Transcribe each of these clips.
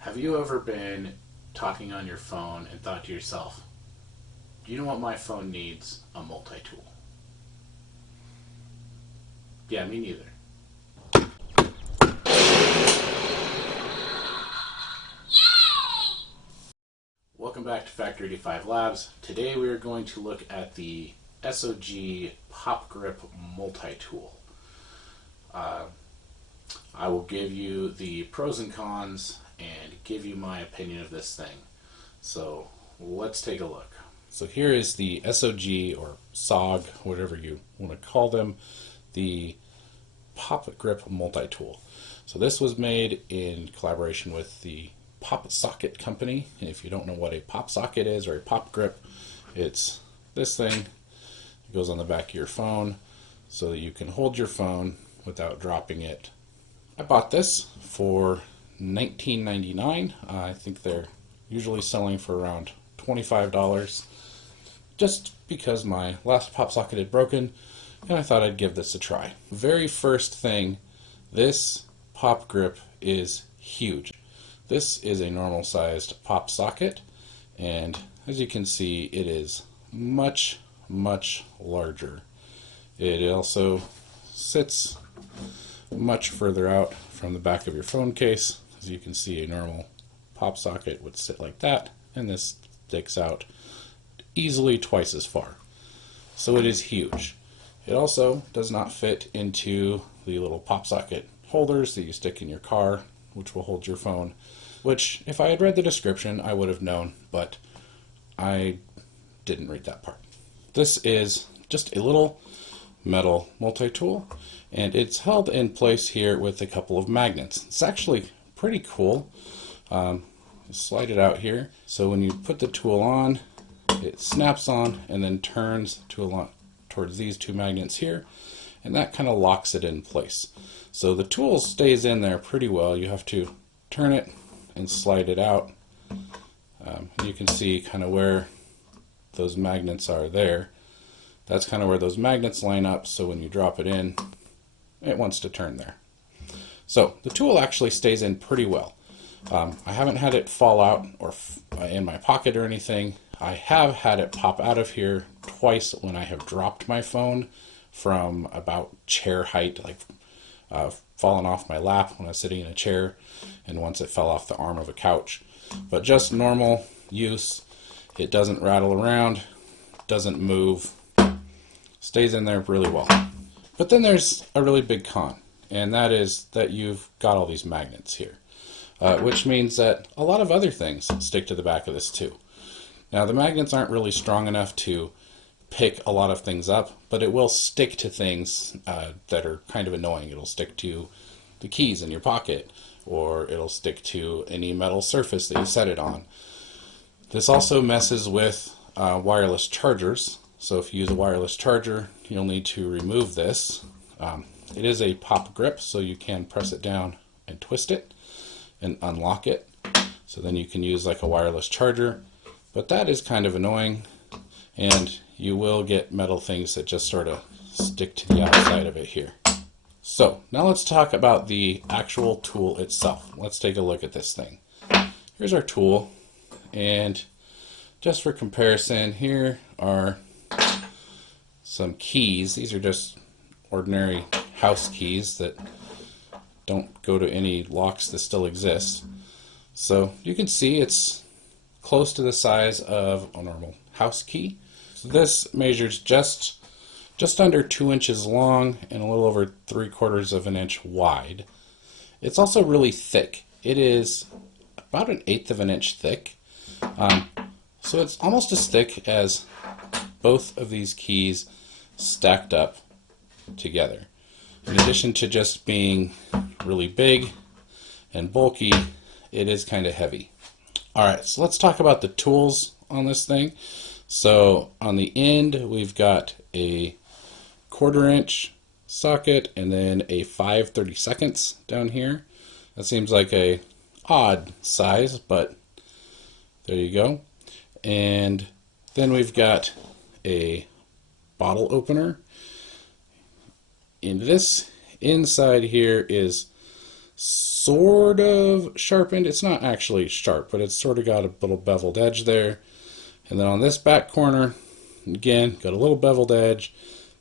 Have you ever been talking on your phone and thought to yourself, you know what my phone needs? A multi-tool. Yeah, me neither. Welcome back to Factory 85 Labs. Today we are going to look at the SOG PopGrip multi-tool. I will give you the pros and cons and give you my opinion of this thing. So let's take a look. So here is the SOG or SOG, whatever you want to call them, the PopGrip multi-tool. So this was made in collaboration with the PopSocket company. And if you don't know what a PopSocket is or a PopGrip, it's this thing. It goes on the back of your phone so that you can hold your phone without dropping it. I bought this for $19.99. I think they're usually selling for around $25 just because my last PopSocket had broken and I thought I'd give this a try. Very first thing, this PopGrip is huge. This is a normal sized PopSocket, and as you can see it is much larger. It also sits much further out from the back of your phone case. As you can see, a normal PopSocket would sit like that, and this sticks out easily twice as far. So it is huge. It also does not fit into the little PopSocket holders that you stick in your car, which will hold your phone, which if I had read the description I would have known, but I didn't read that part. This is just a little metal multi-tool, and it's held in place here with a couple of magnets. It's actually pretty cool. Slide it out here, so when you put the tool on, it snaps on and then turns towards these two magnets here, and that kind of locks it in place. So the tool stays in there pretty well. You have to turn it and slide it out. You can see kind of where those magnets are there. That's kind of where those magnets line up, so when you drop it in, it wants to turn there. So the tool actually stays in pretty well. I haven't had it fall out or in my pocket or anything. I have had it pop out of here twice when I have dropped my phone from about chair height, like fallen off my lap when I was sitting in a chair, and once it fell off the arm of a couch. But just normal use, it doesn't rattle around, doesn't move, stays in there really well. But then there's a really big con, and that is that you've got all these magnets here, which means that a lot of other things stick to the back of this too. Now the magnets aren't really strong enough to pick a lot of things up, but it will stick to things that are kind of annoying. It'll stick to the keys in your pocket, or it'll stick to any metal surface that you set it on. This also messes with wireless chargers. So if you use a wireless charger, you'll need to remove this. It is a PopGrip, so you can press it down and twist it and unlock it. So then you can use like a wireless charger. But that is kind of annoying, and you will get metal things that just sort of stick to the outside of it here. So now let's talk about the actual tool itself. Let's take a look at this thing. Here's our tool, and just for comparison, here are some keys. These are just ordinary house keys that don't go to any locks that still exist. So you can see it's close to the size of a normal house key. So this measures just under 2 inches long and a little over 3/4 of an inch wide. It's also really thick. It is about 1/8 of an inch thick. So it's almost as thick as both of these keys stacked up together. In addition to just being really big and bulky, it is kind of heavy. Alright, so let's talk about the tools on this thing. So on the end we've got a 1/4 inch socket and then a 5/32 down here. That seems like a odd size, but there you go. And then we've got a bottle opener. And this inside here is sort of sharpened. It's not actually sharp, but it's sort of got a little beveled edge there. And then on this back corner, again, got a little beveled edge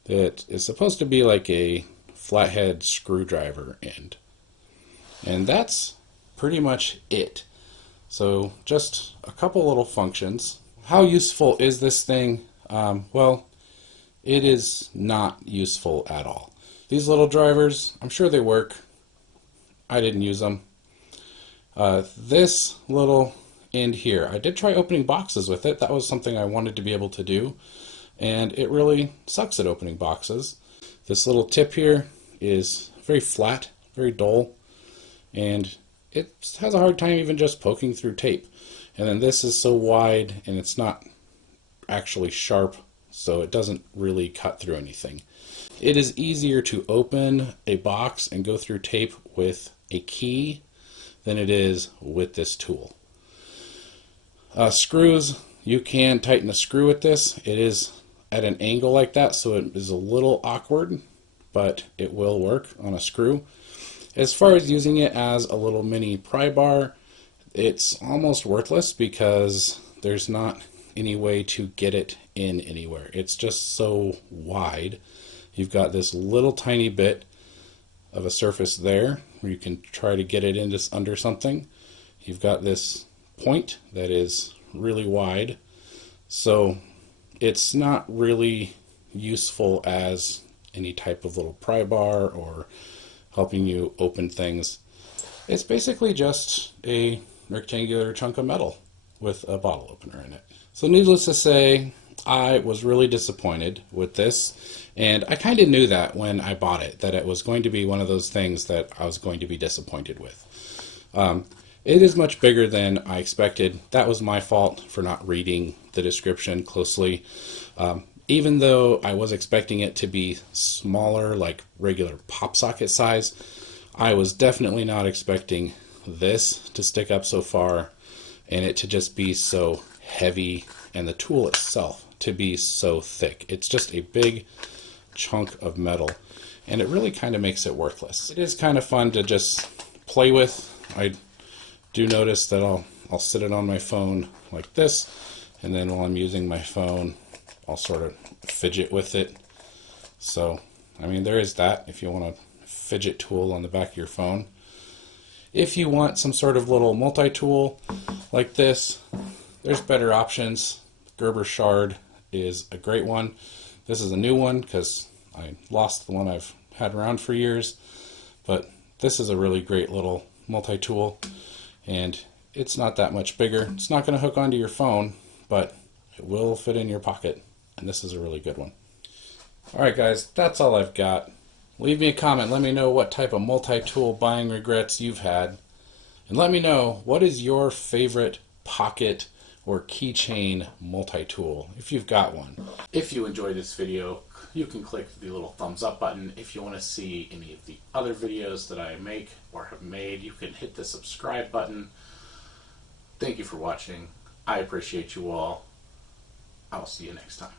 that is supposed to be like a flathead screwdriver end. And that's pretty much it. So just a couple little functions. How useful is this thing? Well, it is not useful at all. These little drivers, I'm sure they work. I didn't use them. This little end here, I did try opening boxes with it. That was something I wanted to be able to do, and it really sucks at opening boxes. This little tip here is very flat, very dull, and it has a hard time even just poking through tape. And then this is so wide, and it's not actually sharp, so it doesn't really cut through anything. It is easier to open a box and go through tape with a key than it is with this tool. Screws, you can tighten a screw with this. It is at an angle like that, so it is a little awkward, but it will work on a screw. As far as using it as a little mini pry bar, it's almost worthless because there's not any way to get it in anywhere. It's just so wide. You've got this little tiny bit of a surface there where you can try to get it into under something. You've got this point that is really wide, so it's not really useful as any type of little pry bar or helping you open things. It's basically just a rectangular chunk of metal with a bottle opener in it. So needless to say, I was really disappointed with this, and I kind of knew that when I bought it, that it was going to be one of those things that I was going to be disappointed with. It is much bigger than I expected. That was my fault for not reading the description closely. Even though I was expecting it to be smaller, like regular PopSocket size, I was definitely not expecting this to stick up so far and it to just be so heavy and the tool itself to be so thick. It's just a big chunk of metal and it really kind of makes it worthless. It is kind of fun to just play with. I do notice that I'll sit it on my phone like this, and then while I'm using my phone I'll sort of fidget with it. So I mean, there is that if you want a fidget tool on the back of your phone. If you want some sort of little multi-tool like this, there's better options. Gerber Shard is a great one. This is a new one because I lost the one I've had around for years, but this is a really great little multi-tool, and it's not that much bigger. It's not going to hook onto your phone, but it will fit in your pocket, and this is a really good one. Alright guys, that's all I've got. Leave me a comment, let me know what type of multi-tool buying regrets you've had, and let me know what is your favorite pocket or keychain multi-tool, if you've got one. If you enjoyed this video, you can click the little thumbs up button. If you want to see any of the other videos that I make or have made, you can hit the subscribe button. Thank you for watching. I appreciate you all. I'll see you next time.